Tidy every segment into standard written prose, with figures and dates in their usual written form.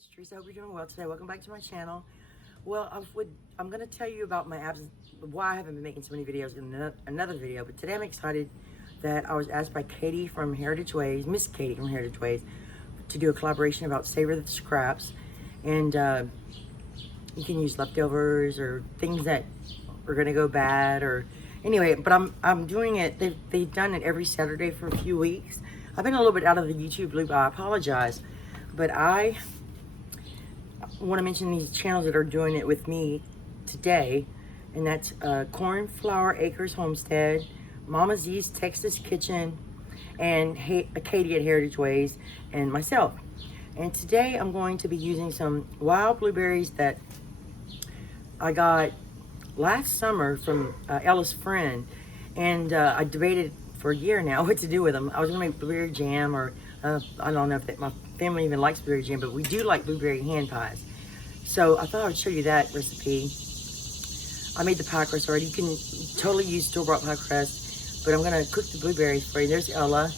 it's Teresa. I hope you're doing well today. Welcome back to my channel. Well, I'm going to tell you about my absence, why I haven't been making so many videos in another video. But today I'm excited that I was asked by Katie from Heritage Ways, Miss Katie from Heritage Ways, to do a collaboration about Savor the Scraps. And you can use leftovers or things that are going to go bad, or anyway. But I'm doing it. They've done it every Saturday for a few weeks. I've been a little bit out of the YouTube loop. I apologize. But I want to mention these channels that are doing it with me today, and that's Cornflower Acres Homestead, Mama Z's Texas Kitchen, and Katie at Heritage Ways, and myself. And today I'm going to be using some wild blueberries that I got last summer from Ella's friend, and I debated for a year now what to do with them. I was going to make blueberry jam, or I don't know if my family even likes blueberry jam, but we do like blueberry hand pies. So I thought I would show you that recipe. I made the pie crust already. You can totally use store-bought pie crust, but I'm going to cook the blueberries for you. There's Ella.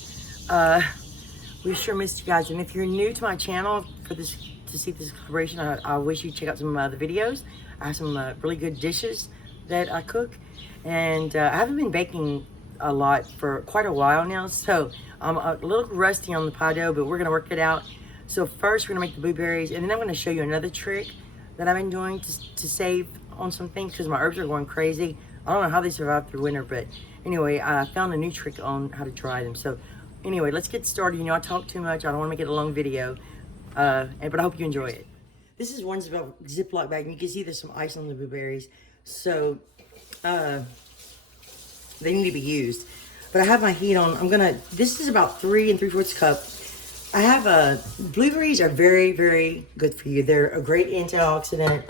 We sure missed you guys. And if you're new to my channel to see this collaboration, I wish you'd check out some of my other videos. I have some really good dishes that I cook. And I haven't been baking a lot for quite a while now, so I'm a little rusty on the pie dough, but we're going to work it out. So first we're going to make the blueberries, and then I'm going to show you another trick that I've been doing to save on some things, because my herbs are going crazy. I don't know how they survive through winter, but anyway, I found a new trick on how to dry them. So anyway, let's get started. You know, I talk too much. I don't want to make it a long video, but I hope you enjoy it. This is one Ziploc bag, and you can see there's some ice on the blueberries, so they need to be used. But I have my heat on. This is about 3 3/4 cup. I have blueberries are very, very good for you. They're a great antioxidant.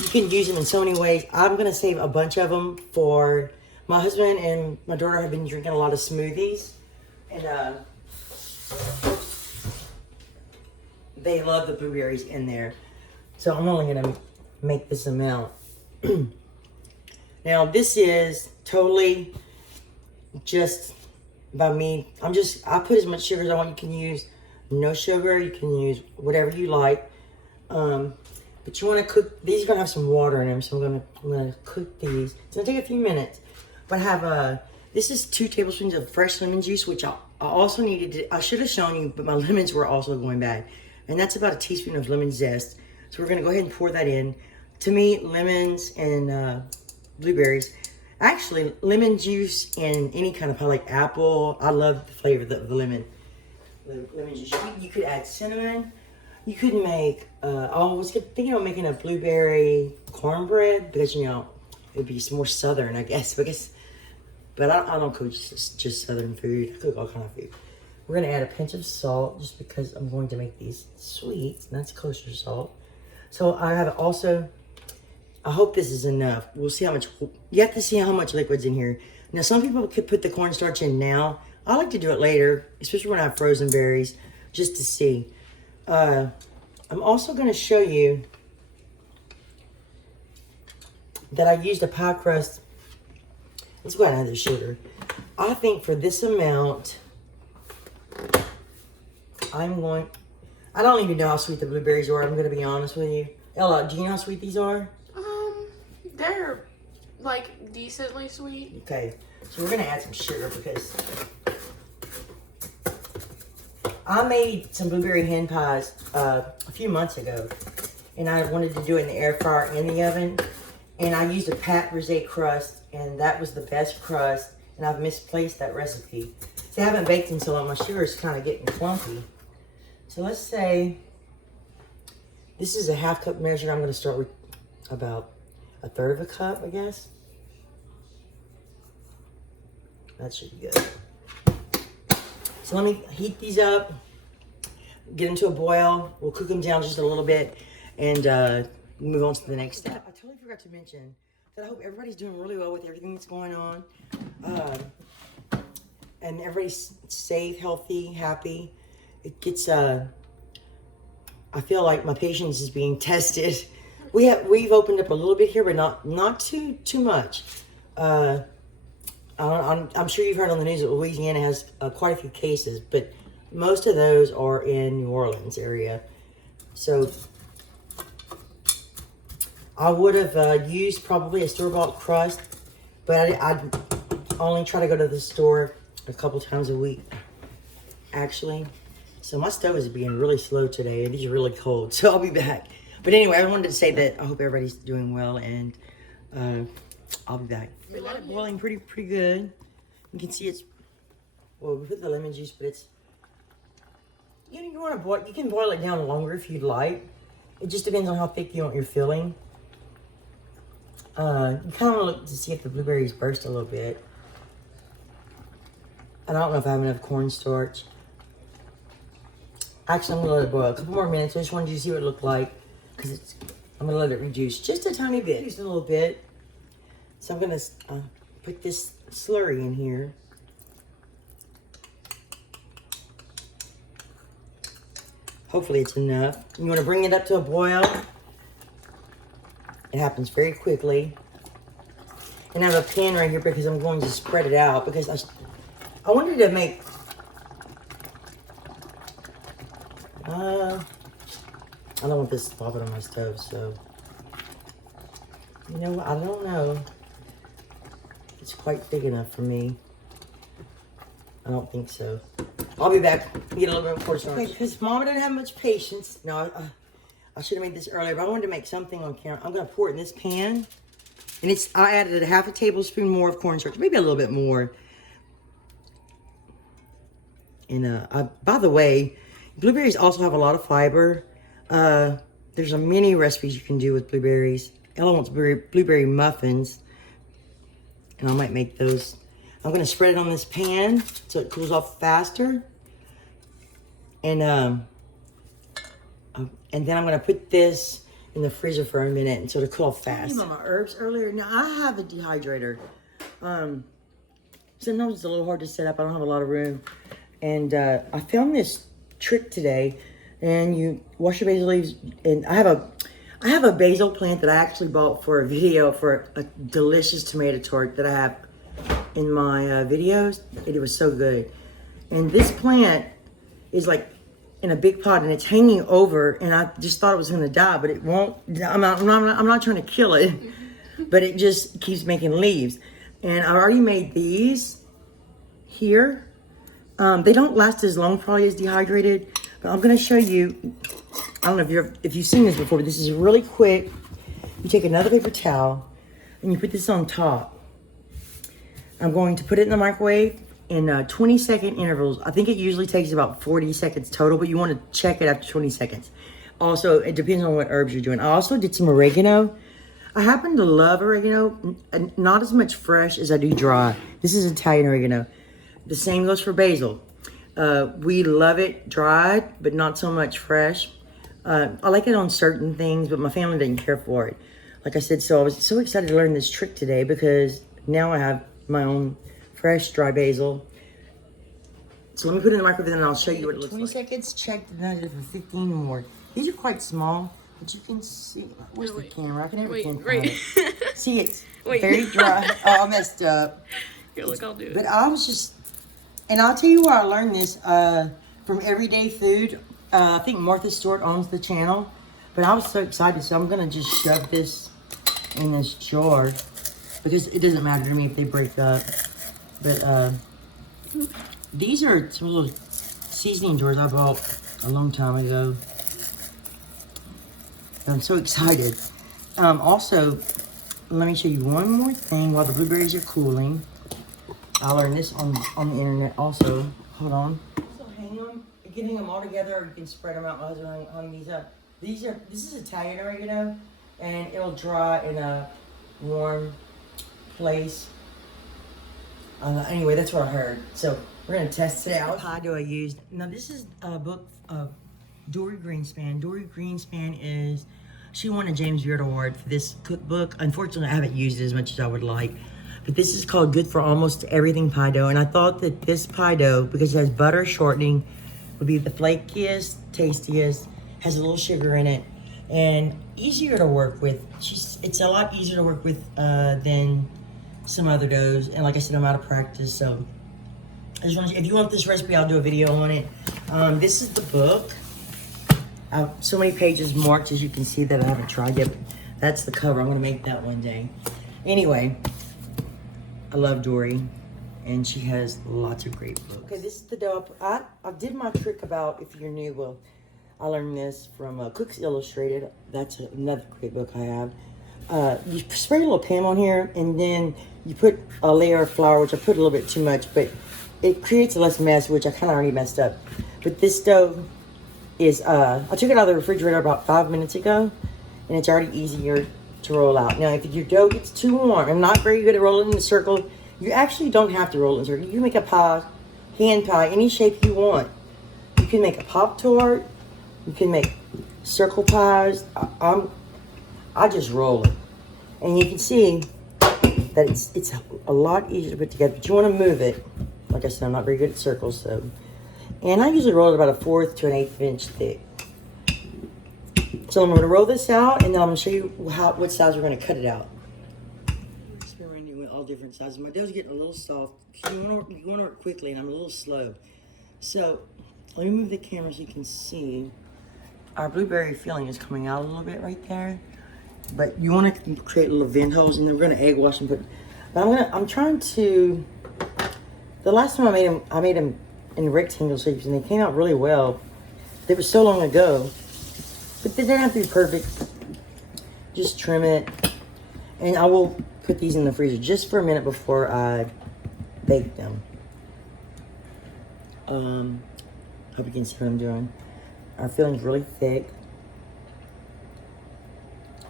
You can use them in so many ways. I'm gonna save a bunch of them for my husband, and my daughter have been drinking a lot of smoothies, and they love the blueberries in there. So I'm only gonna make this amount. Now this is totally just by me. I put as much sugar as I want. You can use no sugar, you can use whatever you like. But you want to cook these. Are gonna have some water in them, so I'm gonna cook these. It's gonna take a few minutes. But I have this is 2 tablespoons of fresh lemon juice, which I also needed I should have shown you, but my lemons were also going bad. And that's about a teaspoon of lemon zest. So we're gonna go ahead and pour that in. To me, lemons and blueberries, actually lemon juice and any kind of pie, like apple, I love the flavor of the lemon juice. You could add cinnamon. You could make I was thinking about making a blueberry cornbread, because you know it'd be more southern, I guess. But I don't cook just southern food. I cook all kind of food. We're gonna add a pinch of salt, just because I'm going to make these sweet, and that's kosher salt. So I have also, I hope this is enough. We'll see how much, you have to see how much liquid's in here. Now some people could put the cornstarch in now. I like to do it later, especially when I have frozen berries, just to see. I'm also gonna show you that I used a pie crust. Let's go ahead and add the sugar. I think for this amount, I don't even know how sweet the blueberries are. I'm gonna be honest with you. Ella, do you know how sweet these are? They're like decently sweet. Okay, so we're gonna add some sugar, because I made some blueberry hand pies a few months ago, and I wanted to do it in the air fryer and the oven, and I used a pat brisée crust, and that was the best crust, and I've misplaced that recipe. See, I haven't baked in so long, my sugar is kind of getting clumpy. So let's say this is a 1/2 cup measure. I'm going to start with about 1/3 cup, I guess. That should be good. So let me heat these up, get them to a boil. We'll cook them down just a little bit, and move on to the next step. I totally forgot to mention that I hope everybody's doing really well with everything that's going on. And everybody's safe, healthy, happy. It gets, I feel like my patience is being tested. We've opened up a little bit here, but not too much. I'm sure you've heard on the news that Louisiana has quite a few cases, but most of those are in New Orleans area. So I would have used probably a store-bought crust, but I only try to go to the store a couple times a week, actually. So my stove is being really slow today. It is really cold, so I'll be back. But anyway, I wanted to say that I hope everybody's doing well, and I'll be back. We let it boiling pretty good. You can see it's, well, we put the lemon juice, but it's, you want to boil, you can boil it down longer if you'd like. It just depends on how thick you want your filling. You kind of want to look to see if the blueberries burst a little bit. And I don't know if I have enough cornstarch. Actually, I'm going to let it boil a couple more minutes. I just wanted you to see what it looked like. Because I'm going to let it reduce just a tiny bit. Just a little bit. So I'm going to put this slurry in here. Hopefully it's enough. You want to bring it up to a boil. It happens very quickly. And I have a pan right here because I'm going to spread it out. Because I wanted to make... I don't want this popping on my stove, so... You know what? I don't know. It's quite big enough for me. I don't think so. I'll be back. Get a little bit of cornstarch. Okay, because Mama didn't have much patience. No, I should have made this earlier, but I wanted to make something on camera. I'm going to pour it in this pan. And I added a half a tablespoon more of cornstarch. Maybe a little bit more. And by the way, blueberries also have a lot of fiber. There's many recipes you can do with blueberries. Ella wants blueberry muffins. And I might make those. I'm going to spread it on this pan so it cools off faster. And then I'm going to put this in the freezer for a minute and so it'll cool off fast. I was my herbs earlier. Now, I have a dehydrator. Sometimes it's a little hard to set up. I don't have a lot of room. And I found this trick today. And you wash your basil leaves. And I have a basil plant that I actually bought for a video for a delicious tomato tart that I have in my videos. It was so good. And this plant is like in a big pot and it's hanging over, and I just thought it was gonna die, but it won't. I'm not trying to kill it, but it just keeps making leaves. And I already made these here. They don't last as long probably as dehydrated, but I'm gonna show you. I don't know if you've seen this before, but this is really quick. You take another paper towel and you put this on top. I'm going to put it in the microwave in 20-second intervals. I think it usually takes about 40 seconds total, but you want to check it after 20 seconds. Also, it depends on what herbs you're doing. I also did some oregano. I happen to love oregano, not as much fresh as I do dry. This is Italian oregano. The same goes for basil. We love it dried, but not so much fresh. I like it on certain things, but my family didn't care for it. Like I said, so I was so excited to learn this trick today because now I have my own fresh dry basil. So let me put it in the microwave and I'll show you what it looks like. 20 seconds, checked, and then I did it for 15 more. These are quite small, but you can see. Where's the camera? I can never find it. See, it's very dry. Oh, I messed up. Here, look, I'll do it. But I was just, and I'll tell you where I learned this from Everyday Food. I think Martha Stewart owns the channel, but I was so excited, so I'm gonna just shove this in this jar because it doesn't matter to me if they break up. But these are some little seasoning jars I bought a long time ago. I'm so excited. Also, let me show you one more thing while the blueberries are cooling. I learned this on the internet also. Hold on. So hang them. You can hang them all together, or you can spread them out. My husband hung these up. This is Italian oregano, and it'll dry in a warm place. Anyway, that's what I heard. So we're gonna test it out. What pie do I use? Now this is a book of Dory Greenspan. Dory Greenspan she won a James Beard Award for this cookbook. Unfortunately, I haven't used it as much as I would like. But this is called Good for Almost Everything Pie Dough. And I thought that this pie dough, because it has butter shortening, would be the flakiest, tastiest, has a little sugar in it, and easier to work with. It's a lot easier to work with than some other doughs. And like I said, I'm out of practice, so I just want to, if you want this recipe, I'll do a video on it. This is the book. I have so many pages marked, as you can see, that I haven't tried yet. That's the cover. I'm going to make that one day. Anyway, I love Dory, and she has lots of great books. Okay, this is the dough. I did my trick about, if you're new, well, I learned this from Cooks Illustrated. That's another great book I have. You spray a little Pam on here, and then you put a layer of flour, which I put a little bit too much, but it creates less mess, which I kind of already messed up. But this dough is, I took it out of the refrigerator about 5 minutes ago, and it's already easier to roll out. Now, if your dough gets too warm, I'm not very good at rolling in a circle. You actually don't have to roll in a circle. You can make a pie, hand pie, any shape you want. You can make a Pop-Tart. You can make circle pies. I just roll it. And you can see that it's a lot easier to put together, but you want to move it. Like I said, I'm not very good at circles, so. And I usually roll it about a 1/4 to an 1/8 inch thick. So I'm going to roll this out, and then I'm going to show you what size we're going to cut it out. I'm experimenting with all different sizes. My dough's getting a little soft. You want to work quickly, and I'm a little slow. So let me move the camera so you can see. Our blueberry filling is coming out a little bit right there. But you want to create little vent holes, and then we're going to egg wash and put. But I'm trying to. The last time I made them in rectangle shapes, and they came out really well. They were so long ago, but they didn't have to be perfect. Just trim it, and I will put these in the freezer just for a minute before I bake them. Hope you can see what I'm doing. Our filling's really thick.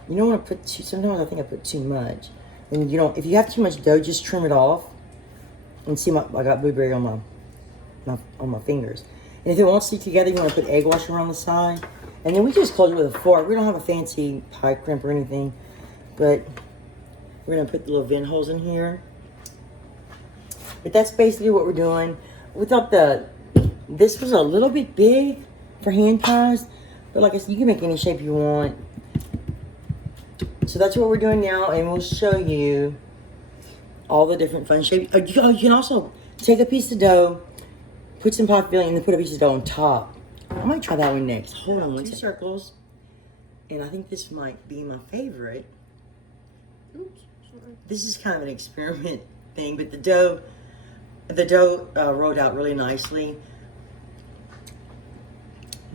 You don't want to put too, sometimes I think I put too much. And you don't, if you have too much dough, just trim it off. And see, I got blueberry on my fingers. And if it won't stick together, you want to put egg wash around the side. And then we just close it with a fork. We don't have a fancy pie crimp or anything. But we're going to put the little vent holes in here. But that's basically what we're doing. We thought this was a little bit big for hand pies. But like I said, you can make any shape you want. So that's what we're doing now, and we'll show you all the different fun shapes. You can also take a piece of dough, put some pie filling, and then put a piece of dough on top. I might try that one next. Hold on, 2 circles. And I think this might be my favorite. Oops, sorry. This is kind of an experiment thing, but the dough rolled out really nicely.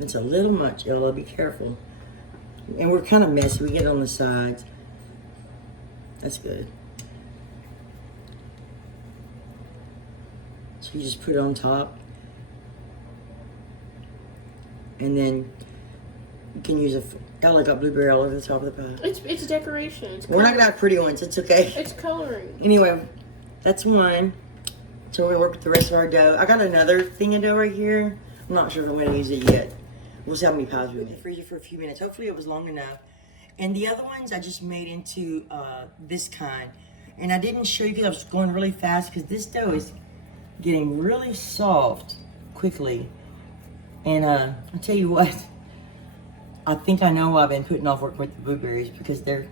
It's a little much, Ella, be careful. And we're kind of messy. We get it on the sides. That's good. So you just put it on top. And then you can use got like a blueberry all over the top of the pie. It's decoration. We're not gonna have pretty ones. It's okay. It's coloring. Anyway, that's one. So we're gonna work with the rest of our dough. I got another thing of dough right here. I'm not sure if I'm gonna use it yet. We'll see how many pies we make. Freeze it for a few minutes. Hopefully it was long enough. And the other ones I just made into this kind. And I didn't show you because I was going really fast because this dough is getting really soft quickly. And I'll tell you what, I think I know why I've been putting off working with the blueberries, because they're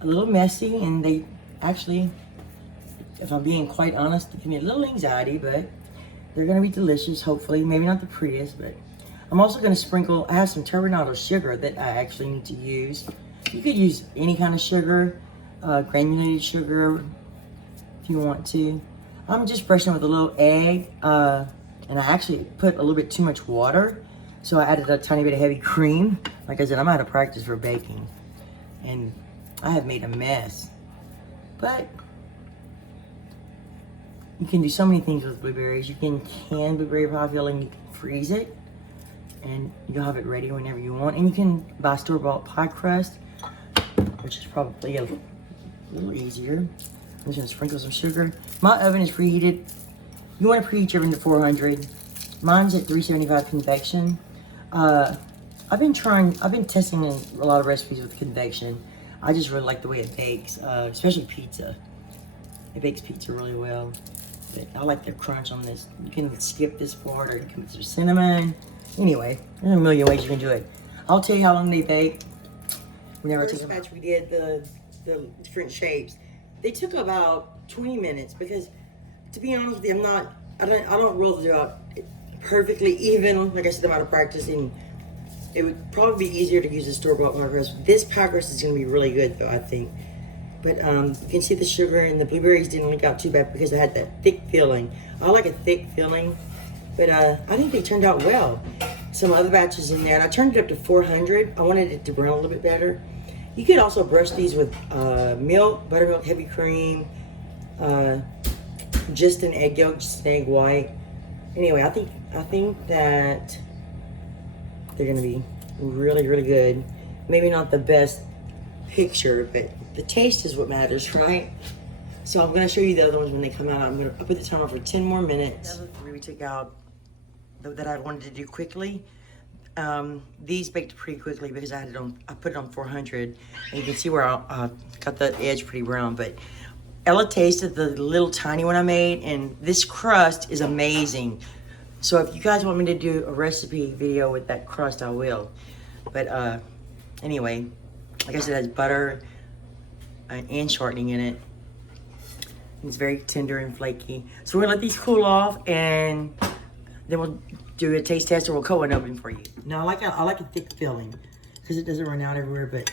a little messy, and they actually, if I'm being quite honest, give me a little anxiety, but they're gonna be delicious, hopefully. Maybe not the prettiest, but I'm also gonna sprinkle, I have some turbinado sugar that I actually need to use. You could use any kind of sugar, granulated sugar, if you want to. I'm just brushing with a little egg, and I actually put a little bit too much water, so I added a tiny bit of heavy cream. Like I said, I'm out of practice for baking, and I have made a mess. But you can do so many things with blueberries. You can can blueberry pie filling, you can freeze it, and you'll have it ready whenever you want. And you can buy store-bought pie crust, which is probably a little easier. I'm just gonna sprinkle some sugar. My oven is preheated. You want to preheat your oven to 400. Mine's at 375 convection. I've been testing a lot of recipes with convection. I just really like the way it bakes, especially pizza. It bakes pizza really well. But I like the crunch on this. You can skip this part, or you can put some cinnamon. Anyway, there's a million ways you can do it. I'll tell you how long they bake. Whenever I take them out, we did the different shapes. They took about 20 minutes because, to be honest with you, I don't roll it out perfectly even. Like I said, I'm out of practice, and it would probably be easier to use a store-bought pie crust. This pie crust is going to be really good, though, I think. But you can see the sugar and the blueberries didn't leak out too bad because I had that thick filling. I like a thick filling, but I think they turned out well. Some other batches in there, and I turned it up to 400. I wanted it to brown a little bit better. You could also brush these with milk, buttermilk, heavy cream, just an egg yolk, just an egg white. Anyway, I think that they're gonna be really, really good. Maybe not the best picture, but the taste is what matters, right? So I'm gonna show you the other ones when they come out. I'll put the timer for 10 more minutes. The other three we took out that I wanted to do quickly. These baked pretty quickly because I put it on 400, and you can see where I got the edge pretty brown. But Ella tasted the little tiny one I made, and this crust is amazing. So if you guys want me to do a recipe video with that crust, I will. But anyway, like I said, it has butter and shortening in it. It's very tender and flaky. So we're gonna let these cool off, and then we'll do a taste test, or we'll cut one open for you. Now I like a thick filling because it doesn't run out everywhere. But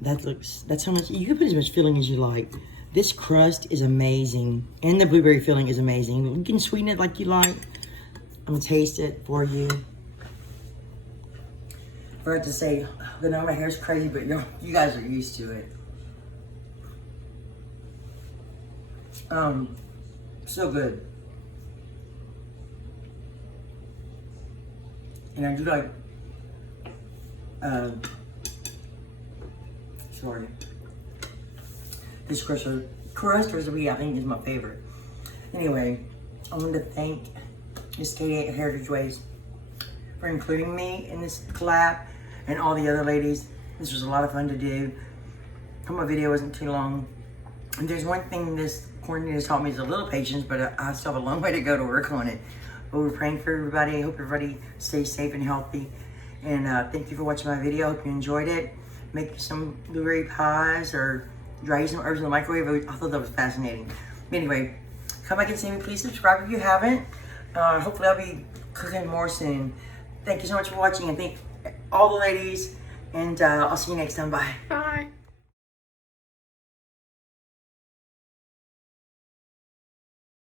that's how much you can put as much filling as you like. This crust is amazing, and the blueberry filling is amazing. You can sweeten it like you like. I'm gonna taste it for you. I forgot to say, the number of hair is crazy, but you guys are used to it. So good. And I do like, sorry. This crust recipe, I think, is my favorite. Anyway, I want to thank Miss Katie at Heritage Ways for including me in this collab, and all the other ladies. This was a lot of fun to do. Hope my video wasn't too long. And there's one thing this quarantine has taught me is a little patience, but I still have a long way to go to work on it. But we're praying for everybody. I hope everybody stays safe and healthy. And thank you for watching my video. I hope you enjoyed it. Make some blueberry pies or dry some herbs in the microwave. I thought that was fascinating. Anyway, come back and see me. Please subscribe if you haven't. Hopefully I'll be cooking more soon. Thank you so much for watching, and thank all the ladies. And I'll see you next time. Bye. Bye.